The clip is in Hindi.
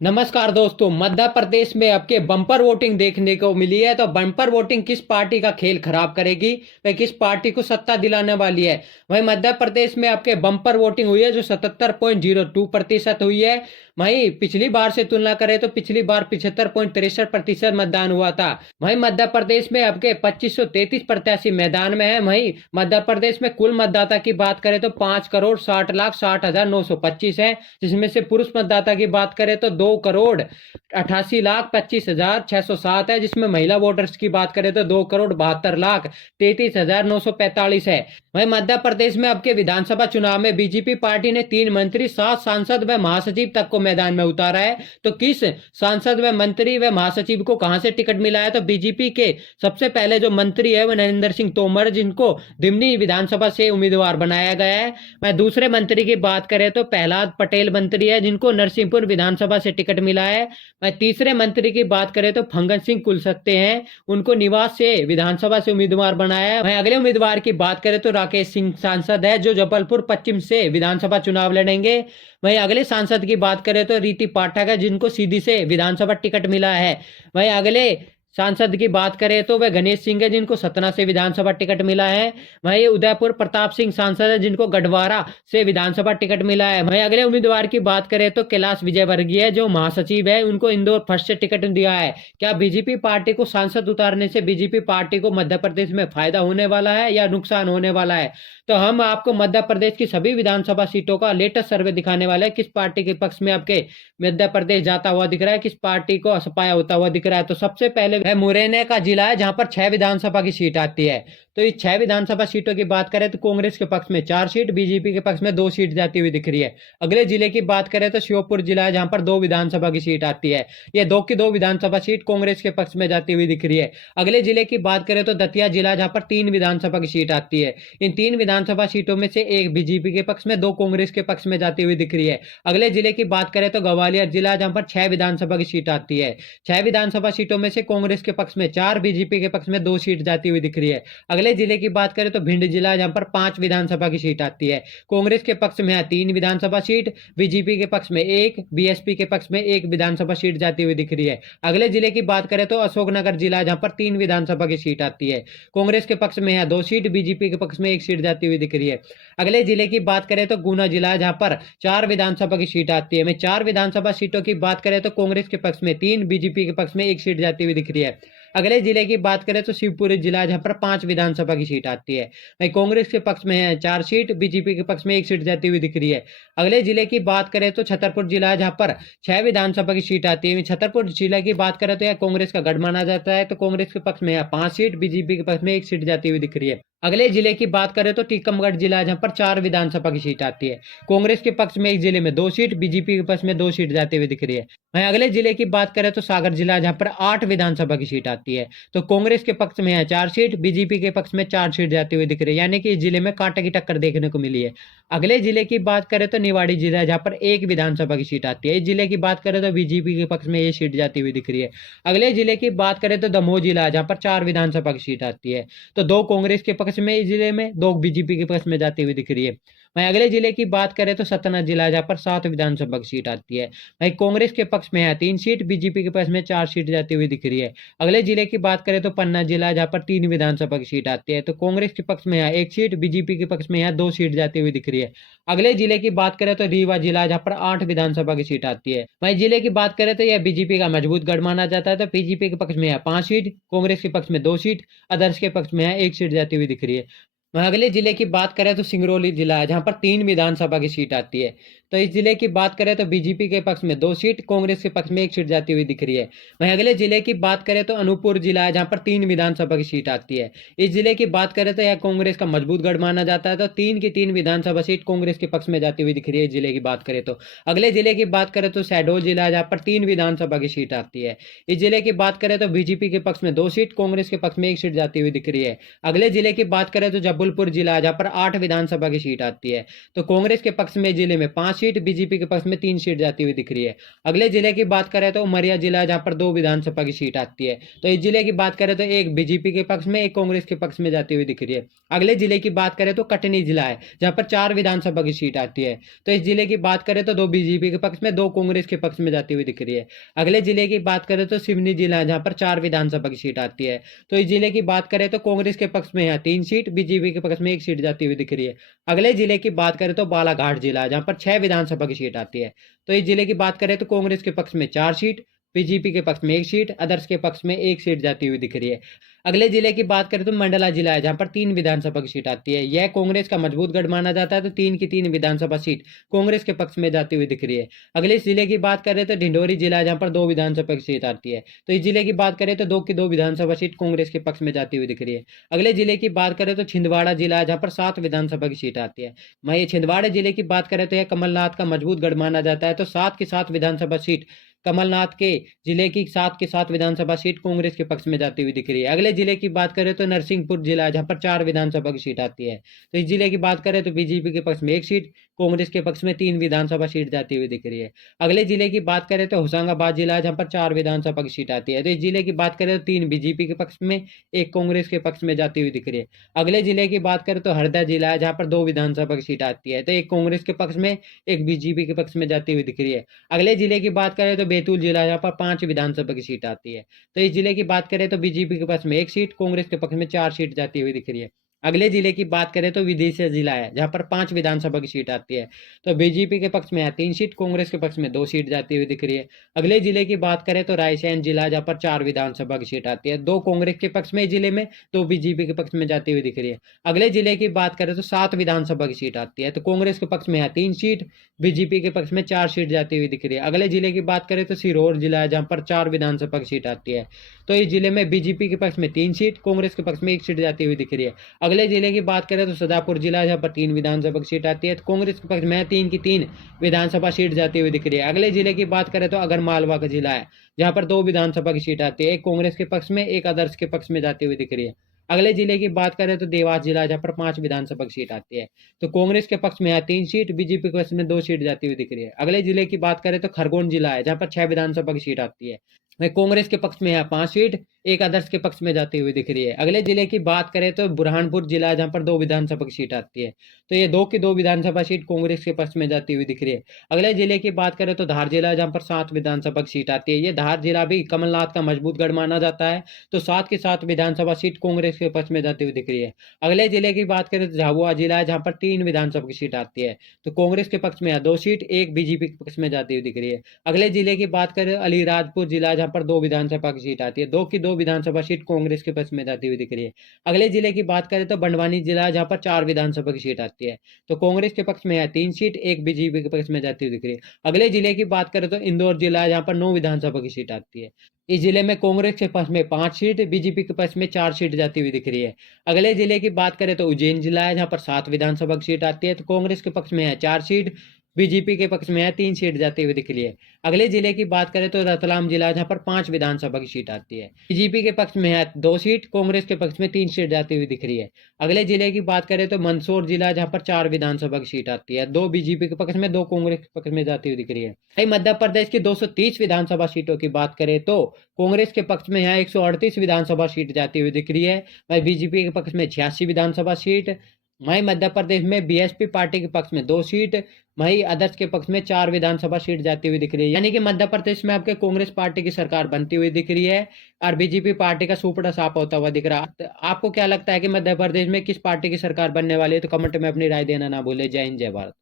नमस्कार दोस्तों। मध्य प्रदेश में अब के बम्पर वोटिंग देखने को मिली है। तो बम्पर वोटिंग किस पार्टी का खेल खराब करेगी, वह किस पार्टी को सत्ता दिलाने वाली है। वहीं मध्य प्रदेश में अब के बम्पर वोटिंग हुई है जो 77.02% हुई है। वहीं पिछली बार से तुलना करें तो पिछली बार 75.63% मतदान हुआ था। वहीं मध्य प्रदेश में अब के 2533 प्रत्याशी मैदान में है। वहीं मध्य प्रदेश में कुल मतदाता की बात करें तो 5,60,60,925 है, जिसमें से पुरुष मतदाता की बात करें तो 2,88,25,607 है, जिसमें महिला वोटर्स की बात करें तो 2,72,33,945 है। वहीं मध्य प्रदेश में अब के विधानसभा चुनाव में बीजेपी पार्टी ने 3 मंत्री, 7 सांसद व महासचिव तक को मैदान में उतारा है। तो किस सांसद व मंत्री व महासचिव को कहां से टिकट मिला है, तो बीजेपी के सबसे पहले जो मंत्री है वह नरेंद्र सिंह तोमर, जिनको दिमनी विधानसभा से उम्मीदवार बनाया गया है। मैं दूसरे मंत्री की बात करें तो प्रहलाद पटेल मंत्री है, जिनको नरसिंहपुर विधानसभा से टिकट मिला है। मैं तीसरे मंत्री की बात करें तो फंगन सिंह कुलसत्ते हैं, उनको निवास से विधानसभा से उम्मीदवार बनाया है। वहीं अगले उम्मीदवार की बात करें तो राकेश सिंह सांसद है, जो जबलपुर पश्चिम से विधानसभा चुनाव लड़ेंगे। वहीं अगले सांसद की बात करें तो रीति पाठक है, जिनको सीधी से विधानसभा टिकट मिला है। वहीं अगले सांसद की बात करें तो वह गणेश सिंह है, जिनको सतना से विधानसभा टिकट मिला है। वहीं उदयपुर प्रताप सिंह सांसद है, जिनको गढ़वारा से विधानसभा टिकट मिला है। वहीं अगले उम्मीदवार की बात करें तो कैलाश विजयवर्गीय है, जो महासचिव है, उनको इंदौर फर्स्ट से टिकट दिया है। क्या बीजेपी पार्टी को सांसद उतारने से बीजेपी पार्टी को मध्य प्रदेश में फायदा होने वाला है या नुकसान होने वाला है? तो हम आपको मध्य प्रदेश की सभी विधानसभा सीटों का लेटेस्ट सर्वे दिखाने वाले हैं। किस पार्टी के पक्ष में आपके मध्य प्रदेश जाता हुआ दिख रहा है, किस पार्टी को असपाया होता हुआ दिख रहा है। तो सबसे पहले वह मुरैना का जिला है, जहां पर 6 विधानसभा की सीट आती है। तो इस 6 विधानसभा सीटों की बात करें तो कांग्रेस के पक्ष में 4 सीट, बीजेपी के पक्ष में 2 सीट जाती हुई दिख रही है। अगले जिले की बात करें तो श्योपुर जिला है, जहां पर 2 विधानसभा की सीट आती है। ये 2 की 2 विधानसभा सीट कांग्रेस के पक्ष में जाती हुई दिख रही है। अगले जिले की बात करें तो दतिया जिला, जहां पर 3 विधानसभा की सीट आती है। इन 3 विधानसभा सीटों में से 1 बीजेपी के पक्ष में, 2 कांग्रेस के पक्ष में जाती हुई दिख रही है। अगले जिले की बात करें तो ग्वालियर जिला, जहां पर 6 विधानसभा की सीट आती है। 6 विधानसभा सीटों में से कांग्रेस के पक्ष में 4, बीजेपी के पक्ष में 2 सीट जाती हुई दिख रही है। अगले जिले की बात करें तो भिंड जिला, जहां पर 5 विधानसभा की सीट आती है। कांग्रेस के पक्ष में है 3 विधानसभा सीट, बीजेपी के पक्ष में 1, बीएसपी के पक्ष में 1 विधानसभा सीट जाती हुई दिख रही है। अगले जिले की बात करें तो अशोकनगर जिला, जहां पर 3 विधानसभा की सीट आती है। कांग्रेस के पक्ष में है 2 सीट, बीजेपी के पक्ष में 1 सीट जाती हुई दिख रही है। अगले जिले की बात करें तो गुना जिला, जहां पर 4 विधानसभा की सीट आती है। में 4 विधानसभा सीटों की बात करें तो कांग्रेस के पक्ष में 3, बीजेपी के पक्ष में 1 सीट जाती हुई दिख रही है। अगले जिले की बात करें तो शिवपुरी जिला, जहां पर 5 विधानसभा की सीट आती है। वहीं कांग्रेस के पक्ष में है 4 सीट, बीजेपी के पक्ष में 1 सीट जाती हुई दिख रही है। अगले जिले की बात करें तो छतरपुर जिला, जहां पर 6 विधानसभा की सीट आती है। छतरपुर जिला की बात करें तो यह कांग्रेस का गढ़ माना जाता है। तो कांग्रेस के पक्ष में है 5 सीट, बीजेपी के पक्ष में 1 सीट जाती हुई दिख रही है। अगले जिले की बात करें तो टीकमगढ़ जिला, जहां पर 4 विधानसभा की सीट आती है। कांग्रेस के पक्ष में एक जिले में 2 सीट, बीजेपी के पक्ष में 2 सीट जाती हुई दिख रही है। वहीं अगले जिले की बात करें तो सागर जिला, जहां पर 8 विधानसभा की सीट आती है। तो कांग्रेस के पक्ष में है 4 सीट, बीजेपी के पक्ष में 4 सीट जाती हुई दिख रही है, यानी कि इस जिले में कांटे की टक्कर देखने को मिली है। अगले जिले की बात करें तो निवाड़ी जिला, जहां पर 1 विधानसभा की सीट आती है। इस जिले की बात करें तो बीजेपी के पक्ष में ये सीट जाती हुई दिख रही है। अगले जिले की बात करें तो दमोह जिला, जहां पर 4 विधानसभा की सीट आती है। तो 2 कांग्रेस के पक्ष में इस जिले में, 2 बीजेपी के पक्ष में जाती हुई दिख रही है। वहीं अगले जिले की बात करें तो सतना जिला, जहां पर 7 विधानसभा की सीट आती है। वहीं कांग्रेस के पक्ष में है 3 सीट, बीजेपी के पक्ष में 4 सीट जाती हुई दिख रही है। अगले जिले की बात करें तो पन्ना जिला, जहां पर 3 विधानसभा की सीट आती है। तो कांग्रेस के पक्ष में है 1 सीट, बीजेपी के पक्ष में है 2 सीट जाती हुई दिख रही है। अगले जिले की बात करें तो रीवा जिला, जहां पर 8 विधानसभा की सीट आती है। वहीं जिले की बात करें तो यह बीजेपी का मजबूत गढ़ माना जाता है। तो बीजेपी के पक्ष में है 5 सीट, कांग्रेस के पक्ष में 2 सीट, अदर्स के पक्ष में है 1 सीट जाती हुई दिख रही है। वहीं अगले जिले की बात करें तो सिंगरौली जिला है, जहां पर 3 विधानसभा की सीट आती है। तो इस जिले की बात करें तो बीजेपी के पक्ष में 2 सीट, कांग्रेस के पक्ष में 1 सीट जाती हुई दिख रही है। वहीं अगले जिले की बात करें तो अनूपपुर जिला है, जहां पर 3 विधानसभा की सीट आती है। इस जिले की बात करें तो यह कांग्रेस का मजबूत गढ़ माना जाता है। तो 3 की 3 विधानसभा सीट कांग्रेस के पक्ष में जाती हुई दिख रही है इस जिले की बात करें तो। अगले जिले की बात करें तो शहडोल जिला, जहां पर 3 विधानसभा की सीट आती है। इस जिले की बात करें तो बीजेपी के पक्ष में 2 सीट, कांग्रेस के पक्ष में 1 सीट जाती हुई दिख रही है। अगले जिले की बात करें तो जबलपुर जिला, जहां पर 8 विधानसभा की सीट आती है। तो कांग्रेस के पक्ष में जिले में 5 सीट, बीजेपी के पक्ष में 3 सीट जाती हुई दिख रही है। अगले जिले की बात करें तो उमरिया जिला है, जहां पर 2 विधानसभा की सीट आती है। तो इस जिले की बात करें तो एक बीजेपी के पक्ष में, एक कांग्रेस के पक्ष में जाती हुई दिख रही है। अगले जिले की बात करें तो कटनी जिला है, जहां पर 4 विधानसभा की सीट आती है। तो इस जिले की बात करें तो 2 बीजेपी के पक्ष में, 2 कांग्रेस के पक्ष में जाती हुई दिख रही है। अगले जिले की बात करें तो सिवनी जिला है, जहां पर 4 विधानसभा की सीट आती है। तो इस जिले की बात करें तो कांग्रेस के पक्ष में यहाँ 3 सीट, बीजेपी के पक्ष में 1 सीट जाती हुई दिख रही है। अगले जिले की बात करें तो बालाघाट जिला है, जहां पर 6 विधानसभा की सीट आती है। तो इस जिले की बात करें तो कांग्रेस के पक्ष में 4 सीट, बीजेपी के पक्ष में 1 सीट, अदर्स के पक्ष में 1 सीट जाती हुई दिख रही है। अगले जिले की बात करें तो मंडला जिला है, जहां पर 3 विधानसभा की सीट आती है। यह कांग्रेस का मजबूत गढ़ माना जाता है, तो 3 की 3 विधानसभा सीट कांग्रेस के पक्ष में जाती हुई दिख रही है। अगले जिले की बात करें तो ढिंडोरी जिला है, जहां पर 2 विधानसभा की सीट आती है। तो इस जिले की बात करें तो 2 की 2 विधानसभा सीट कांग्रेस के पक्ष में जाती हुई दिख रही है। अगले जिले की बात करें तो छिंदवाड़ा जिला है, जहां पर 7 विधानसभा की सीट आती है। वहीं छिंदवाड़ा जिले की बात करें तो यह कमलनाथ का मजबूत गढ़ माना जाता है, तो 7 की 7 विधानसभा सीट कमलनाथ के जिले की 7 की 7 विधानसभा सीट कांग्रेस के पक्ष में जाती हुई दिख रही है। अगले जिले की बात करें तो नरसिंहपुर जिला है, जहां पर 4 विधानसभा की सीट आती है। तो इस जिले की बात करें तो बीजेपी के पक्ष में 1 सीट, कांग्रेस के पक्ष में 3 विधानसभा सीट जाती हुई दिख रही है। अगले जिले की बात करें तो होशंगाबाद जिला है, जहां पर 4 विधानसभा की सीट आती है। तो इस जिले की बात करें तो 3 बीजेपी के पक्ष में, 1 कांग्रेस के पक्ष में जाती हुई दिख रही है। अगले जिले की बात करें तो हरदा जिला है, जहां पर 2 विधानसभा की सीट आती है। तो 1 कांग्रेस के पक्ष में, 1 बीजेपी के पक्ष में जाती हुई दिख रही है। अगले जिले की बात करें तो बैतूल जिला है, जहां पर 5 विधानसभा की सीट आती है। तो इस जिले की बात करें तो बीजेपी के पक्ष में 1 सीट, कांग्रेस के पक्ष में 4 सीट जाती हुई दिख रही है। अगले जिले की बात करें तो विदिशा जिला है, जहां पर 5 विधानसभा की सीट आती है। तो बीजेपी के पक्ष में 3 सीट, कांग्रेस के पक्ष में 2 सीट जाती हुई दिख रही है। अगले जिले की बात करें तो रायसेन जिला, जहां पर 4 विधानसभा की सीट आती है। 2 कांग्रेस के पक्ष में जिले में, 2 बीजेपी के पक्ष में जाती हुई दिख रही है। अगले जिले की बात करें तो 7 विधानसभा की सीट आती है। तो कांग्रेस के पक्ष में 3 सीट, बीजेपी के पक्ष में 4 सीट जाती हुई दिख रही है। अगले जिले की बात करें तो सिरोर जिला है, जहां पर 4 विधानसभा की सीट आती है। तो इस जिले में बीजेपी के पक्ष में 3 सीट, कांग्रेस के पक्ष में 1 सीट जाती हुई दिख रही है। अगले जिले की बात करें तो सदापुर जिला, जहां पर 3 विधानसभा की सीट आती है। तो कांग्रेस के पक्ष में 3 की 3 विधानसभा सीट जाती हुई दिख रही है। अगले जिले की बात करें तो आगरमालवा का जिला है, जहां पर 2 विधानसभा की सीट आती है। 1 कांग्रेस के पक्ष में, 1 अदर्श के पक्ष में जाती हुई दिख रही है। अगले जिले की बात करें तो देवास जिला, जहां पर 5 विधानसभा की सीट आती है। तो कांग्रेस के पक्ष में 3 सीट, बीजेपी के पक्ष में 2 सीट जाती हुई दिख रही है। अगले जिले की बात करें तो खरगोन जिला है, जहां पर 6 विधानसभा की सीट आती है। वहीं कांग्रेस के पक्ष में 5 सीट, 1 आदर्श के पक्ष में जाती हुई दिख रही है। अगले जिले की बात करें तो बुरहानपुर जिला है, जहां पर 2 विधानसभा की सीट आती है। तो ये 2 की 2 विधानसभा सीट कांग्रेस के पक्ष में जाती हुई दिख रही है। अगले जिले की बात करें तो धार जिला, जहां पर 7 विधानसभा की सीट आती है। ये धार जिला भी कमलनाथ का मजबूत गढ़ माना जाता है, तो 7 की 7 विधानसभा सीट कांग्रेस के पक्ष में जाती हुई दिख रही है। अगले जिले की बात करें तो झाबुआ जिला है, जहां पर 3 विधानसभा की सीट आती है। तो कांग्रेस के पक्ष में 2 सीट, 1 बीजेपी के पक्ष में जाती हुई दिख रही है। अगले जिले की बात करें अलीराजपुर जिला, जहां पर 2 विधानसभा की सीट आती है। 2 की 2 विधानसभा सीट कांग्रेस के पक्ष में जाती हुई दिख रही है। अगले जिले की बात करें तो बंडवानी जिला, जहां पर 4 विधानसभा की सीट आती है। तो कांग्रेस के पक्ष में 3 सीट, 1 बीजेपी के पक्ष में जाती हुई दिख रही है। अगले जिले की बात करें तो इंदौर जिला, जहां पर 9 विधानसभा की सीट आती है। इस जिले में कांग्रेस के पक्ष में 5 सीट, बीजेपी के पक्ष में 4 सीट जाती हुई दिख रही है। अगले जिले की बात करें तो उज्जैन जिला है, जहां पर 7 विधानसभा की सीट आती है। तो कांग्रेस के पक्ष में 4 सीट, बीजेपी के पक्ष में 3 सीट जाती हुई दिख रही है। अगले जिले की बात करें तो रतलाम जिला, जहां पर 5 विधानसभा की सीट आती है। बीजेपी के पक्ष में 2 सीट, कांग्रेस के पक्ष में 3 सीट जाती हुई दिख रही है। अगले जिले की बात करें तो मंदसौर जिला, जहां पर 4 विधानसभा की सीट आती है। 2 बीजेपी के पक्ष में, 2 कांग्रेस के पक्ष में जाती हुई दिख रही है। वहीं मध्य प्रदेश की 230 विधानसभा सीटों की बात करें तो कांग्रेस के पक्ष में 138 विधानसभा सीट जाती हुई दिख रही है। वहीं बीजेपी के पक्ष में 86 विधानसभा सीट। वहीं मध्य प्रदेश में बीएसपी पार्टी के पक्ष में 2 सीट, वहीं अदर्श के पक्ष में 4 विधानसभा सीट जाती हुई दिख रही है। यानी कि मध्य प्रदेश में आपके कांग्रेस पार्टी की सरकार बनती हुई दिख रही है और बीजेपी पार्टी का सुपड़ा साफ होता हुआ दिख रहा है। तो आपको क्या लगता है कि मध्य प्रदेश में किस पार्टी की सरकार बनने वाली है? तो कमेंट में अपनी राय देना ना भूले। जय हिंद, जय भारत।